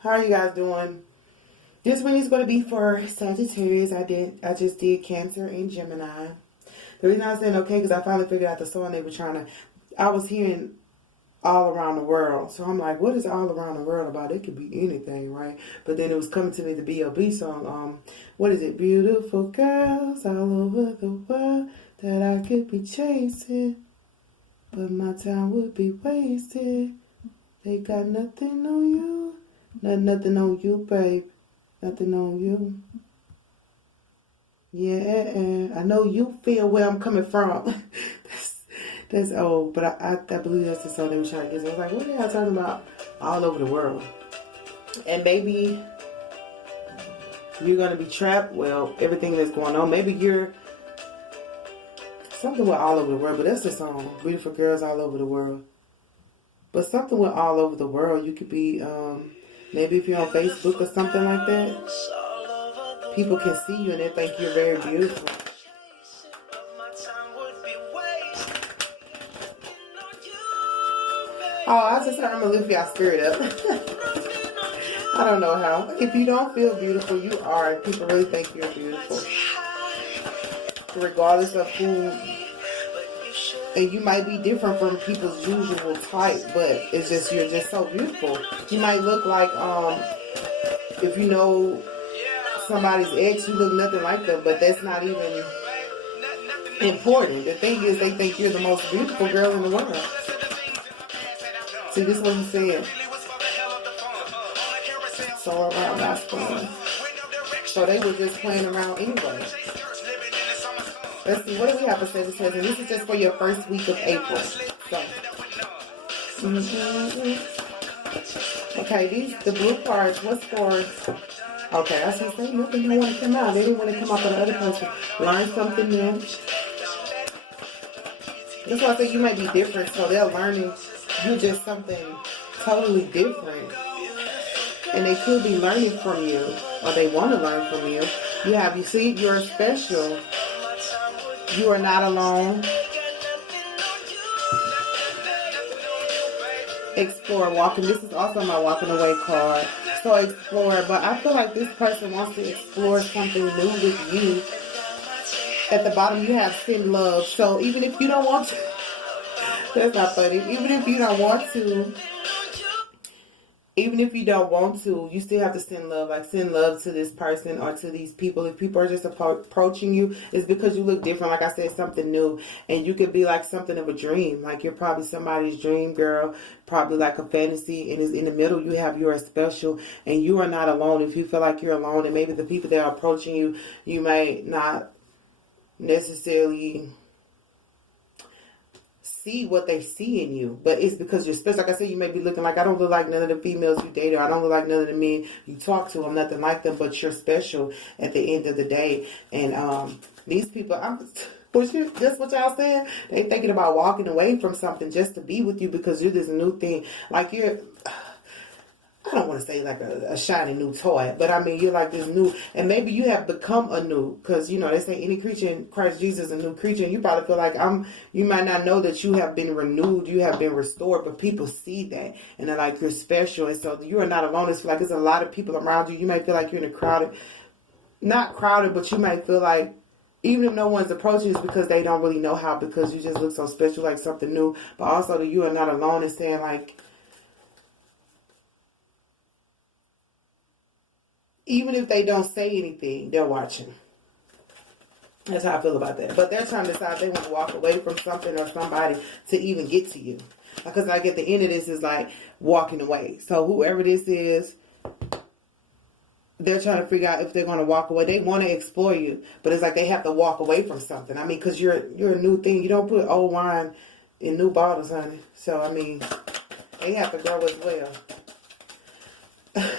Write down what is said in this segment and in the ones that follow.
How are you guys doing? This one is going to be for Sagittarius. I just did Cancer and Gemini. The reason I was saying okay, because I finally figured out the song they were trying to. I was hearing all around the world, so I'm like, what is all around the world about? It could be anything, right? But then it was coming to me the B.O.B. song. What is it? Beautiful girls all over the world that I could be chasing, but my time would be wasted. They got nothing on you. Nothing on you, babe. Nothing on you. Yeah, I know you feel where I'm coming from. that's old, but I believe that's the song they were trying to get. So I was like, what are y'all talking about? All over the world. And maybe you're going to be trapped. Well, everything that's going on. Maybe you're something with all over the world, but that's the song. Beautiful girls all over the world. But something with all over the world. You could be, maybe if you're on Facebook or something like that, people can see you and they think you're very beautiful. Oh, I just heard I'm going to lift y'all spirit up. I don't know how. If you don't feel beautiful, you are. People really think you're beautiful. Regardless of who. And you might be different from people's usual type, but it's just, you're just so beautiful. You might look like, if you know somebody's ex, you look nothing like them, but that's not even important. The thing is, they think you're the most beautiful girl in the world. See, this is what he said. So around that's fun. So they were just playing around anyway. Let's see, what do we have for Sagittarius? And this is just for your first week of April. So. Okay, the blue cards, what's for? Okay, I see saying nothing you want to come out. They didn't want to come out for the other person. Learn something new. That's why I think you might be different, so they're learning you're just something totally different. And they could be learning from you, or they want to learn from you. You see, you're special. You are not alone. Explore, walking. This is also my walking away card. So explore, but I feel like this person wants to explore something new with you. At the bottom, you have send love. So even if you don't want to, that's not funny. Even if you don't want to, you still have to send love. Like, send love to this person or to these people. If people are just approaching you, it's because you look different. Like I said, something new. And you could be like something of a dream. Like, you're probably somebody's dream girl. Probably like a fantasy. And in the middle, you have you're special. And you are not alone. If you feel like you're alone, and maybe the people that are approaching you, you may not necessarily see what they see in you, but it's because you're special. Like I said, you may be looking like, I don't look like none of the females you date, or I don't look like none of the men you talk to. I'm nothing like them, but you're special at the end of the day. And these people, that's what y'all saying. They thinking about walking away from something just to be with you because you're this new thing. Like, I don't want to say like a shiny new toy, but I mean, you're like this new, and maybe you have become a new, because, they say any creature in Christ Jesus is a new creature, and you probably feel like you might not know that you have been renewed, you have been restored, but people see that, and they're like, you're special, and so you are not alone. It's like there's a lot of people around you. You might feel like you're in a not crowded, but you might feel like, even if no one's approaching, it's because they don't really know how, because you just look so special, like something new, but also that you are not alone, and saying like, even if they don't say anything, they're watching. That's how I feel about that. But they're trying to decide if they want to walk away from something or somebody to even get to you. Because like at the end of this is like walking away. So whoever this is, they're trying to figure out if they're going to walk away. They want to explore you, but it's like they have to walk away from something. I mean, because you're a new thing. You don't put old wine in new bottles, honey. So, I mean, they have to grow as well.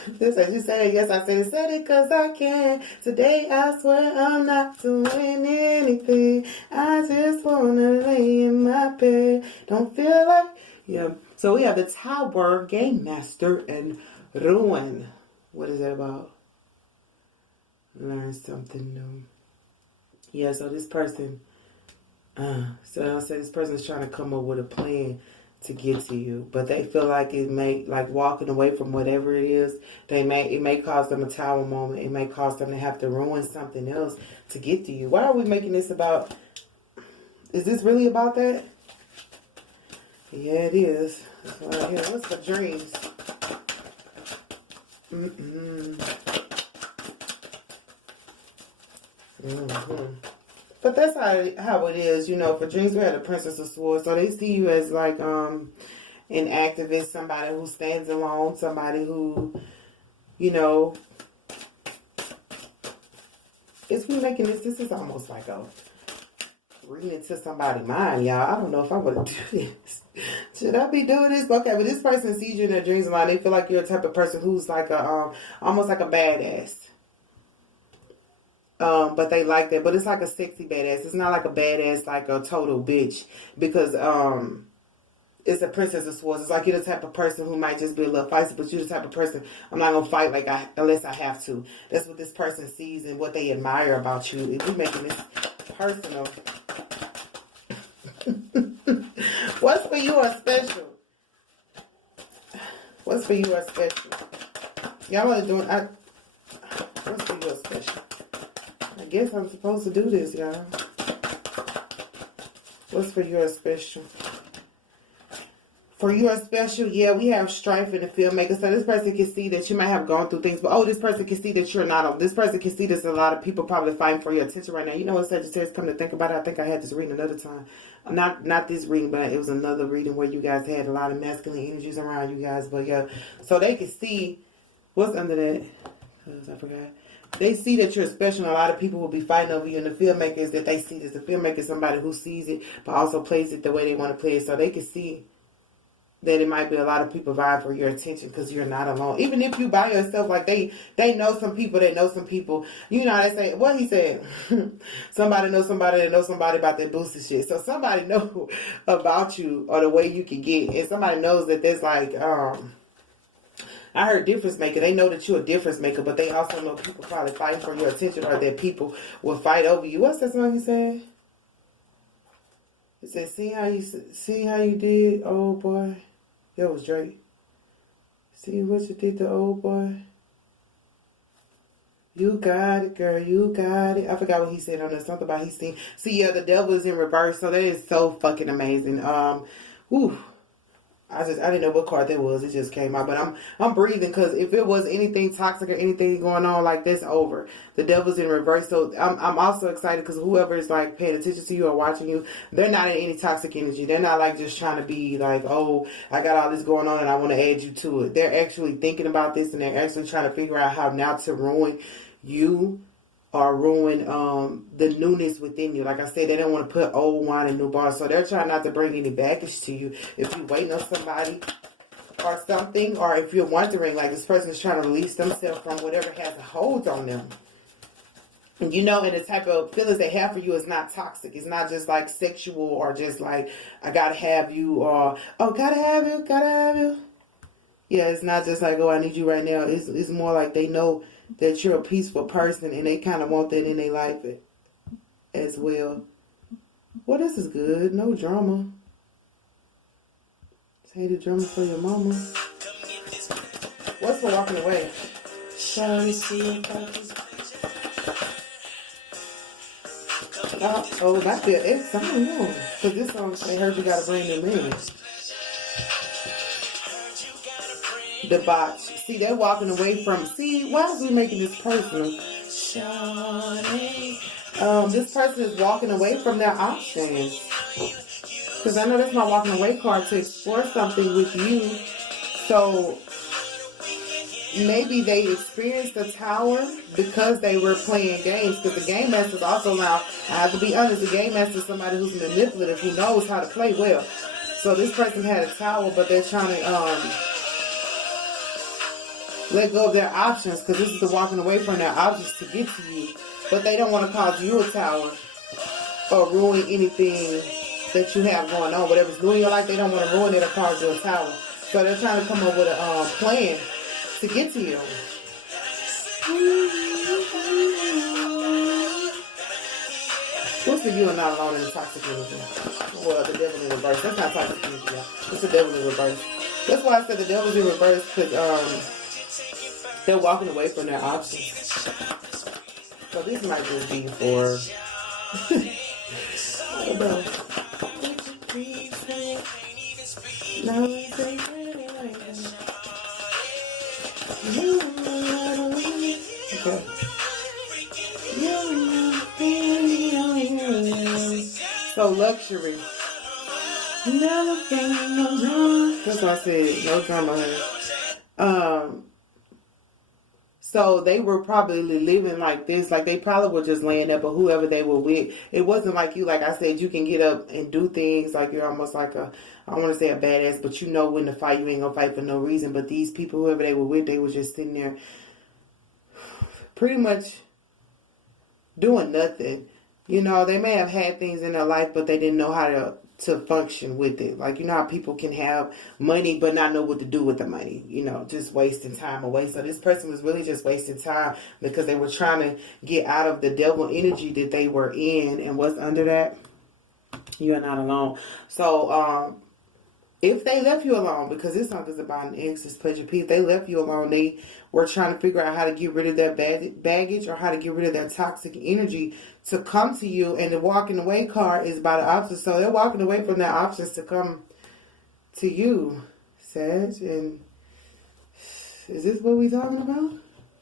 This as you said, yes, I said it because I can. Today I swear I'm not doing anything. I just want to lay in my bed. Don't feel like, yeah. So we have the Tower, Game Master, and Ruin. What is that about? Learn something new. Yeah, so this person, so I'll say this person is trying to come up with a plan to get to you, but they feel like it may, like walking away from whatever it is, it may cause them a tower moment. It may cause them to have to ruin something else to get to you. Why are we making this about? Is this really about that? Yeah, it is. Yeah, what's the dreams? But that's how it is, you know. For dreams, we had a Princess of Swords, so they see you as like an activist, somebody who stands alone, somebody who, you know, is we making this? This is almost like a reading into somebody's mind, y'all. I don't know if I want to do this. Should I be doing this? Okay, but this person sees you in their dreams a lot. They feel like you're a type of person who's like a almost like a badass. But they like that. But it's like a sexy badass. It's not like a badass, like a total bitch. Because it's a Princess of Swords. It's like you're the type of person who might just be a little feisty, but you're the type of person, I'm not going to fight unless I have to. That's what this person sees and what they admire about you. If you're making this personal. What's for you are special? What's for you are special? Y'all are doing, what's for you are special? I guess I'm supposed to do this, y'all. What's for you are special? For you are special, yeah, we have strife in the filmmaker. So this person can see that you might have gone through things, but this person can see that you're not. This person can see there's a lot of people probably fighting for your attention right now. You know what, Sagittarius, come to think about it, I think I had this reading another time. Not this reading, but it was another reading where you guys had a lot of masculine energies around you guys. But yeah, so they can see what's under that. I forgot. They see that you're special, and a lot of people will be fighting over you. And the filmmakers that they see as the filmmaker, somebody who sees it, but also plays it the way they want to play it. So they can see that it might be a lot of people vying for your attention because you're not alone. Even if you by yourself, like they know some people that know some people. You know, they say, what he said, somebody knows somebody that knows somebody about that boosted shit. So somebody know about you or the way you can get. And somebody knows that there's like, I heard difference maker. They know that you're a difference maker, but they also know people probably fighting for your attention or that people will fight over you. What's that song you said? It said, see how you did, old boy. That was Drake. See what you did to old boy. You got it, girl. You got it. I forgot what he said on there. Something about he seen. See, yeah, the devil is in reverse. So that is so fucking amazing. I didn't know what card that was. It just came out. But I'm breathing because if it was anything toxic or anything going on like this, over. The devil's in reverse. So I'm also excited because whoever is like paying attention to you or watching you, they're not in any toxic energy. They're not like just trying to be like, oh, I got all this going on and I want to add you to it. They're actually thinking about this and they're actually trying to figure out how now to ruin you or ruin the newness within you. Like I said, they don't want to put old wine in new bars. So they're trying not to bring any baggage to you. If you're waiting on somebody or something, or if you're wondering, like this person is trying to release themselves from whatever has a hold on them. And you know, and the type of feelings they have for you is not toxic. It's not just like sexual or just like, I gotta have you, or, oh, gotta have you. Yeah, it's not just like, oh, I need you right now. It's more like they know that you're a peaceful person and they kind of want that in their life as well. Well, this is good. No drama. Say the drama for your mama. What's for walking away? Oh, that's the X. I don't know. Because this song, they heard you got a brand new man. Debauch. See, they're walking away from. See, why is we making this personal? This person is walking away from their options. Because I know that's my walking away card to explore something with you. So maybe they experienced the tower because they were playing games. Because the game master is also now, I have to be honest, the game master is somebody who's manipulative, who knows how to play well. So this person had a tower, but they're trying to let go of their options, because this is the walking away from their options to get to you. But they don't want to cause you a tower or ruin anything that you have going on. Whatever's doing your life, they don't want to ruin it or cause you a tower. So they're trying to come up with a plan to get to you. What's the you are not alone in the toxic energy? Well, the devil in reverse. That's not toxic energy, y'all. It's the devil in reverse. That's why I said the devil's in reverse, because they're walking away from their options. So this might just be for, I don't know. Okay. So luxury. That's what I said. No drama. So they were probably living like this. Like they probably were just laying there, but whoever they were with, it wasn't like you. Like I said, you can get up and do things like you're almost like a, I don't want to say a badass, but you know when to fight. You ain't gonna fight for no reason. But these people, whoever they were with, they were just sitting there pretty much doing nothing. You know, they may have had things in their life, but they didn't know how to function with it. Like, you know how people can have money but not know what to do with the money, you know, just wasting time away. So this person was really just wasting time because they were trying to get out of the devil energy that they were in. And what's under that? You are not alone. So if they left you alone, because this song is about an ex, it's pleasure peace, they left you alone, they were trying to figure out how to get rid of their baggage or how to get rid of that toxic energy to come to you. And the walking away card is by the opposite. So they're walking away from their options to come to you, Sag. And is this what we're talking about?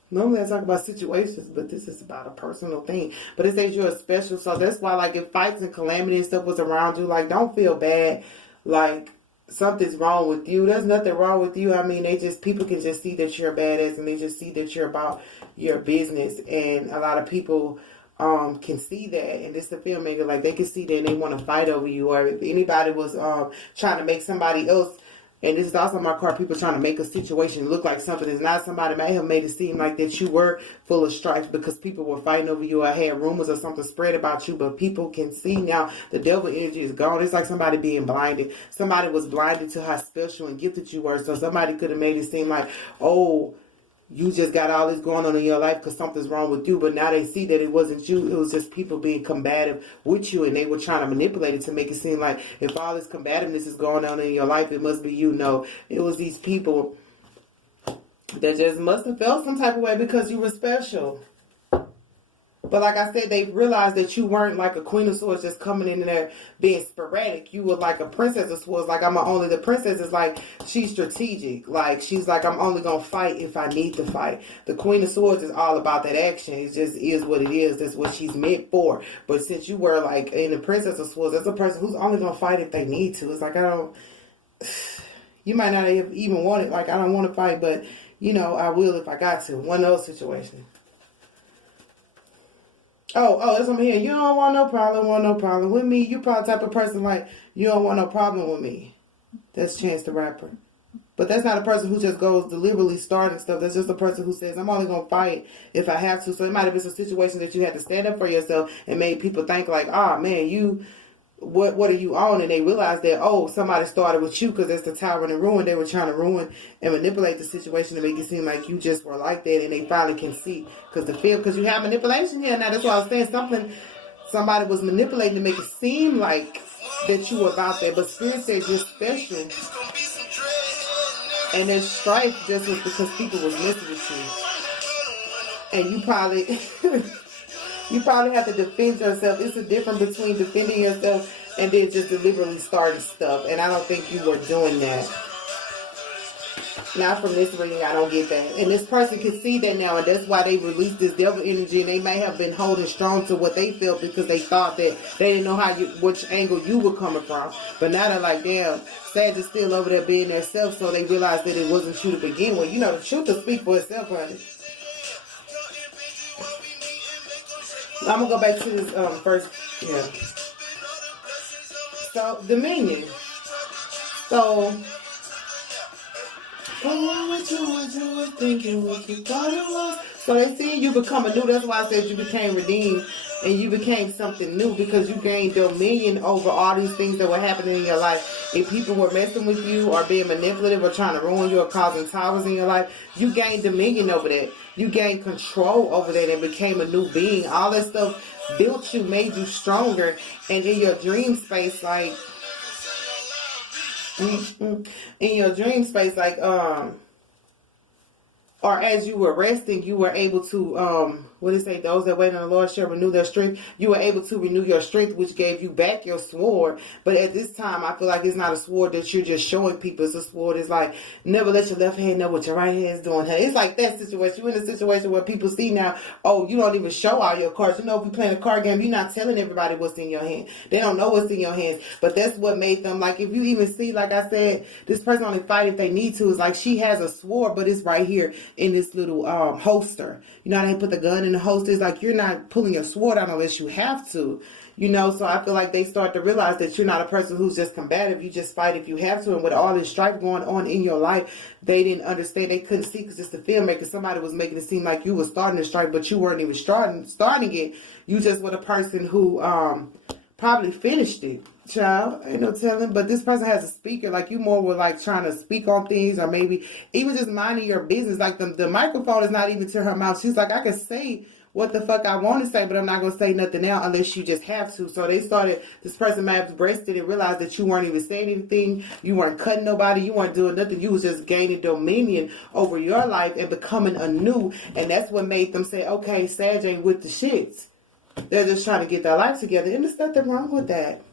Normally I talk about situations, but this is about a personal thing. But it says you're special. So that's why, like, if fights and calamity and stuff was around you, like, don't feel bad. Like, something's wrong with you. There's nothing wrong with you. I mean, people can just see that you're a badass and they just see that you're about your business. And a lot of people can see that, and this is the filmmaker, like they can see that and they want to fight over you. Or if anybody was trying to make somebody else, and this is also my card, people trying to make a situation look like something is not, somebody may have made it seem like that you were full of strife because people were fighting over you or had rumors or something spread about you. But people can see now the devil energy is gone. It's like somebody being blinded. Somebody was blinded to how special and gifted you were. So somebody could have made it seem like, oh, you just got all this going on in your life because something's wrong with you. But now they see that it wasn't you. It was just people being combative with you. And they were trying to manipulate it to make it seem like if all this combativeness is going on in your life, it must be you. No, it was these people that just must have felt some type of way because you were special. But like I said, they realized that you weren't like a Queen of Swords just coming in there being sporadic. You were like a Princess of Swords. Like, the princess is like, she's strategic. Like, she's like, I'm only going to fight if I need to fight. The Queen of Swords is all about that action. It just is what it is. That's what she's meant for. But since you were like in the Princess of Swords, that's a person who's only going to fight if they need to. It's like, you might not have even want it. Like, I don't want to fight, but, you know, I will if I got to. One of those situations. Oh, that's what I'm hearing. You don't want no problem with me. You probably the type of person like, you don't want no problem with me. That's Chance the Rapper. But that's not a person who just goes deliberately starting stuff. That's just a person who says, I'm only going to fight if I have to. So it might have been a situation that you had to stand up for yourself and made people think like, man, what are you on? And they realized that, somebody started with you because that's the tower and the ruin. They were trying to ruin and manipulate the situation to make it seem like you just were like that. And they finally can see because you have manipulation here. Now that's why I was saying somebody was manipulating to make it seem like that you were about that. But Spirit says you're special. And there's strife just was because people was messing with you. And you probably... You probably have to defend yourself. It's a difference between defending yourself and then just deliberately starting stuff. And I don't think you were doing that. Not from this reading, I don't get that. And this person can see that now, and that's why they released this devil energy. And they may have been holding strong to what they felt because they thought that they didn't know which angle you were coming from. But now they're like, damn, Sag is still over there being their self. So they realized that it wasn't you to begin with. You know, the truth will speak for itself, honey. I'm going to go back to this first, yeah. So, Dominion. So, what you were thinking, what you thought it was. So they see you become a new. That's why I said you became redeemed and you became something new because you gained dominion over all these things that were happening in your life. If people were messing with you or being manipulative or trying to ruin you or causing towers in your life, you gained dominion over that. You gained control over that and became a new being. All that stuff built you, made you stronger. And in your dream space, like, in your dream space, like, or as you were resting, you were able to, what did it say? Those that wait on the Lord shall renew their strength. You were able to renew your strength, which gave you back your sword. But at this time, I feel like it's not a sword that you're just showing people. It's a sword. It's like, never let your left hand know what your right hand is doing. It's like that situation. You're in a situation where people see now, oh, you don't even show all your cards. You know, if you're playing a card game, you're not telling everybody what's in your hand. They don't know what's in your hands. But that's what made them, like, if you even see, like I said, this person only fight if they need to. It's like she has a sword, but it's right here in this little holster. You know how they put the gun in the holster? It's like you're not pulling your sword out unless you have to. You know, so I feel like they start to realize that you're not a person who's just combative. You just fight if you have to. And with all this strife going on in your life, they didn't understand. They couldn't see because it's the filmmaker. Somebody was making it seem like you were starting the strife, but you weren't even starting it. You just were the person who probably finished it. Child, ain't no telling. But this person has a speaker. Like you more were like trying to speak on things or maybe even just minding your business. Like the microphone is not even to her mouth. She's like, I can say what the fuck I want to say, but I'm not going to say nothing now unless you just have to. So they started, this person might have breasted and realized that you weren't even saying anything. You weren't cutting nobody. You weren't doing nothing. You was just gaining dominion over your life and becoming anew. And that's what made them say, okay, Sag ain't with the shits. They're just trying to get their life together. And there's nothing wrong with that.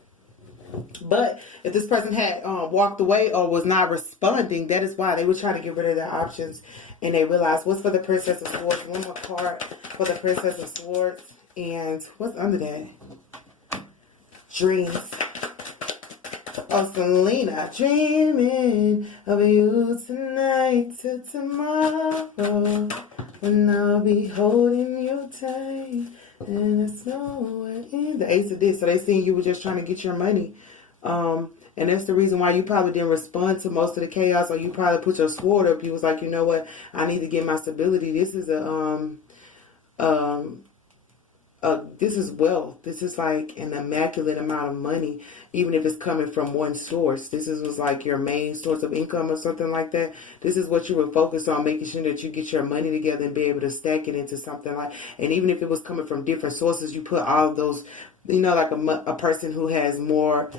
But if this person had walked away or was not responding, that is why they were trying to get rid of their options. And they realized, what's for the Princess of Swords? One more card for the Princess of Swords. And what's under that? Dreams. Oh, Selena. Dreaming of you tonight till tomorrow. When I'll be holding you tight. And it's nowhere in the Ace of this. So they seen you were just trying to get your money. And that's the reason why you probably didn't respond to most of the chaos, or you probably put your sword up. You was like, you know what? I need to get my stability. This is this is wealth. This is like an immaculate amount of money, even if it's coming from one source. This was like your main source of income or something like that. This is what you were focused on, making sure that you get your money together and be able to stack it into something like, and even if it was coming from different sources, you put all of those, you know, like a person who has more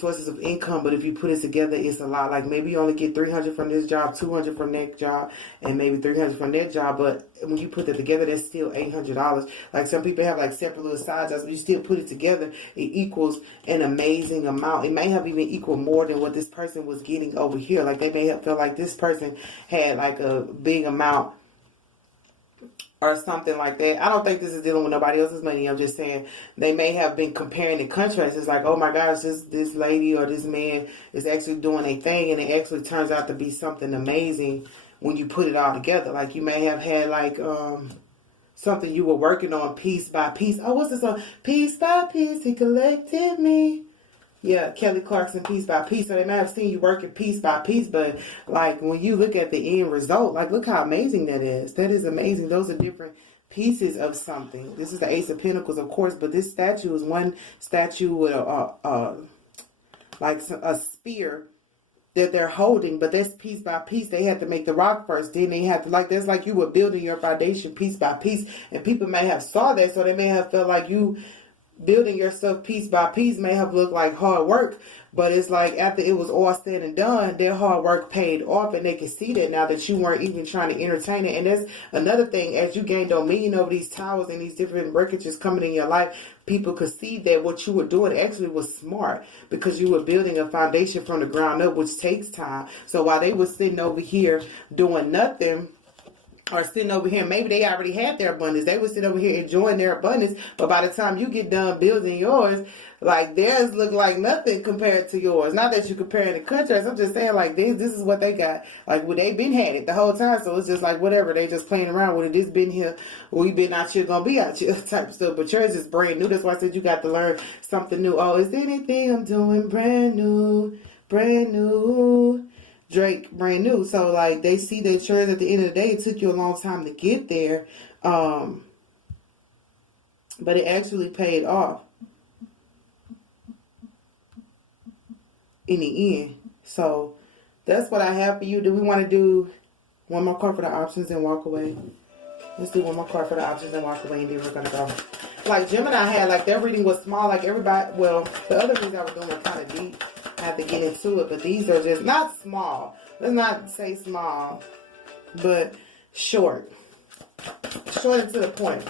sources of income, but if you put it together, it's a lot. Like maybe you only get 300 from this job, 200 from that job, and maybe 300 from that job. But when you put it together, that's still $800. Like some people have like separate little side jobs, but you still put it together, it equals an amazing amount. It may have even equal more than what this person was getting over here. Like they may have felt like this person had like a big amount or something like that. I don't think this is dealing with nobody else's money. I'm just saying they may have been comparing the contrasts. It's like, oh my gosh, this lady or this man is actually doing a thing, and it actually turns out to be something amazing when you put it all together. Like you may have had like something you were working on piece by piece. Oh, what's this song? Piece by piece, he collected me. Yeah, Kelly Clarkson, piece by piece. So they might have seen you working piece by piece, but like when you look at the end result, like look how amazing that is. That is amazing. Those are different pieces of something. This is the Ace of Pentacles, of course, but this statue is one statue with like a spear that they're holding, but that's piece by piece. They had to make the rock first, then they had to, like, that's like you were building your foundation piece by piece, and people may have saw that, so they may have felt like you building yourself piece by piece may have looked like hard work, but it's like after it was all said and done, their hard work paid off, and they can see that now that you weren't even trying to entertain it. And that's another thing, as you gain dominion over these towers and these different wreckages coming in your life, people could see that what you were doing actually was smart, because you were building a foundation from the ground up, which takes time. So while they were sitting over here doing nothing, or sitting over here, maybe they already had their abundance. They would sit over here enjoying their abundance, but by the time you get done building yours, like theirs look like nothing compared to yours. Not that you're comparing the contrast. I'm just saying like this is what they got. Like well, they been had it the whole time, so it's just like whatever. They just playing around with it. This been here, we been out here, gonna be out here type of stuff. But yours is brand new. That's why I said you got to learn something new. Oh, is anything I'm doing brand new, brand new? Drake brand new. So like they see that yours at the end of the day. It took you a long time to get there, but it actually paid off in the end. So that's what I have for you. Do we want to do one more card for the options and walk away? Let's do one more card for the options and walk away, and then we're gonna go. Like Gemini had, like their reading was small. Like everybody, well, the other readings I was doing were kind of deep. I have to get into it, but these are just not small. Let's not say small, but short. Short and to the point.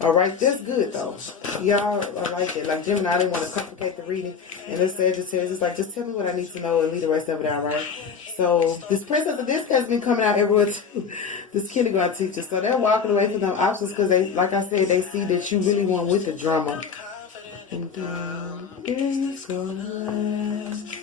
All right, that's good though. Y'all, I like it. Like Gemini, I didn't want to complicate the reading, and this Sagittarius is like, just tell me what I need to know and leave the rest of it out, right? So this Princess of Disc has been coming out everywhere too. This kindergarten teacher, so they're walking away from them options because they, like I said, they see that you really want with the drama. And it's gonna last.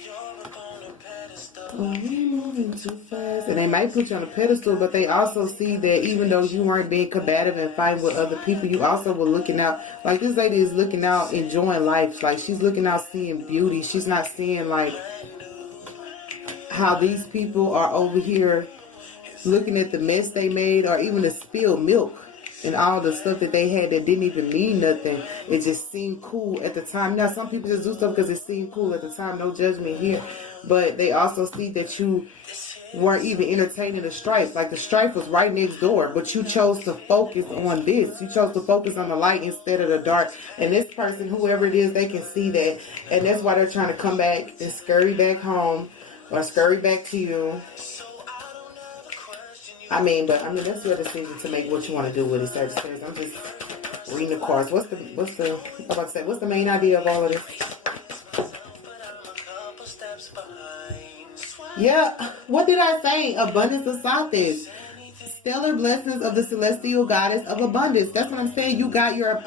Oh, we moving too fast. And they might put you on a pedestal, but they also see that even though you weren't being combative and fighting with other people, you also were looking out. Like this lady is looking out, enjoying life. Like she's looking out, seeing beauty. She's not seeing like how these people are over here looking at the mess they made, or even the spilled milk and all the stuff that they had that didn't even mean nothing. It just seemed cool at the time. Now, some people just do stuff because it seemed cool at the time. No judgment here. But they also see that you weren't even entertaining the strife. Like the strife was right next door, but you chose to focus on this. You chose to focus on the light instead of the dark. And this person, whoever it is, they can see that. And that's why they're trying to come back and scurry back home or scurry back to you. But that's your decision to make what you want to do with it, Sagittarius. I'm just reading the cards. What's the main idea of all of this? Yeah, what did I say? Abundance of Sophist. Stellar blessings of the celestial goddess of abundance. That's what I'm saying. You got your,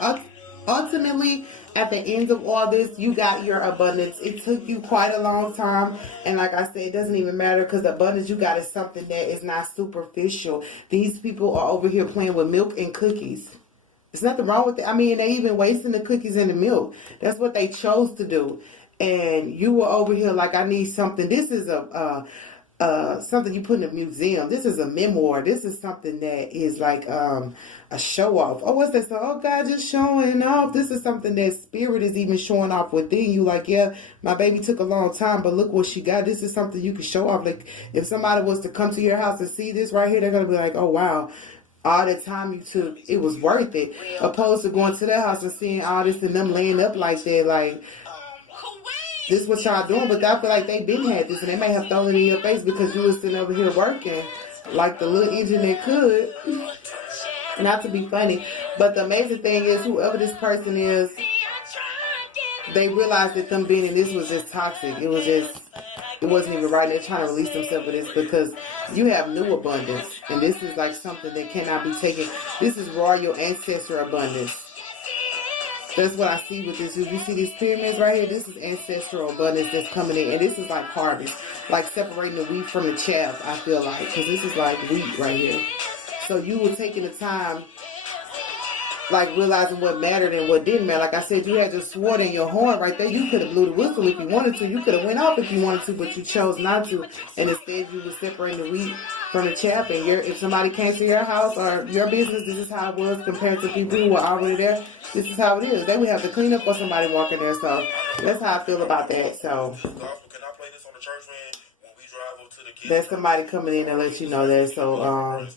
ultimately, at the end of all this, you got your abundance. It took you quite a long time. And like I said, it doesn't even matter because the abundance you got is something that is not superficial. These people are over here playing with milk and cookies. There's nothing wrong with it. I mean, they even wasting the cookies and the milk. That's what they chose to do. And you were over here like, I need something. This is something you put in a museum. This is a memoir. This is something that is like a show off. Oh, what's that? So, oh God, just showing off. This is something that spirit is even showing off within you. Like, yeah, my baby took a long time, but look what she got. This is something you can show off. Like, if somebody was to come to your house and see this right here, they're gonna be like, oh wow, all the time you took, it was worth it. Opposed to going to their house and seeing all this and them laying up like that, like, this is what y'all doing, but I feel like they been had this, and they may have thrown it in your face because you was sitting over here working like the little engine that could. Not to be funny, but the amazing thing is, whoever this person is, they realized that them being in this was just toxic. It wasn't even right. They're trying to release themselves of this because you have new abundance, and this is like something that cannot be taken. This is royal ancestor abundance. That's what I see with this. You see these pyramids right here? This is ancestral abundance that's coming in. And this is like harvest. Like separating the wheat from the chaff, I feel like. Because this is like wheat right here. So you were taking the time, like realizing what mattered and what didn't matter. Like I said, you had your sword and your horn right there. You could have blew the whistle if you wanted to. You could have went off if you wanted to, but you chose not to. And instead you were separating the wheat from the chaff. And if somebody came to your house or your business, this is how it was compared to people who were already there. This is how it is. They would have to clean up for somebody walking there. So that's how I feel about that. So that's somebody coming in and let you know that. So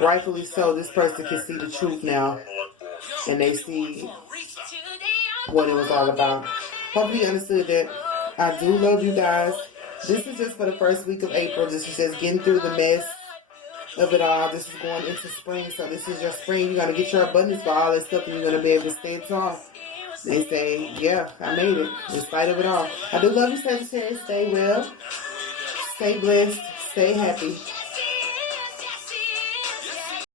rightfully so, this person can see the truth now. And they see what it was all about. Hopefully you understood that. I do love you guys. This is just for the first week of April. This is just getting through the mess of it all. This is going into spring. So this is your spring. You're going to get your abundance for all this stuff, and you're going to be able to stand tall. They say, yeah, I made it in spite of it all. I do love you, Sagittarius. Stay well. Stay blessed. Stay happy.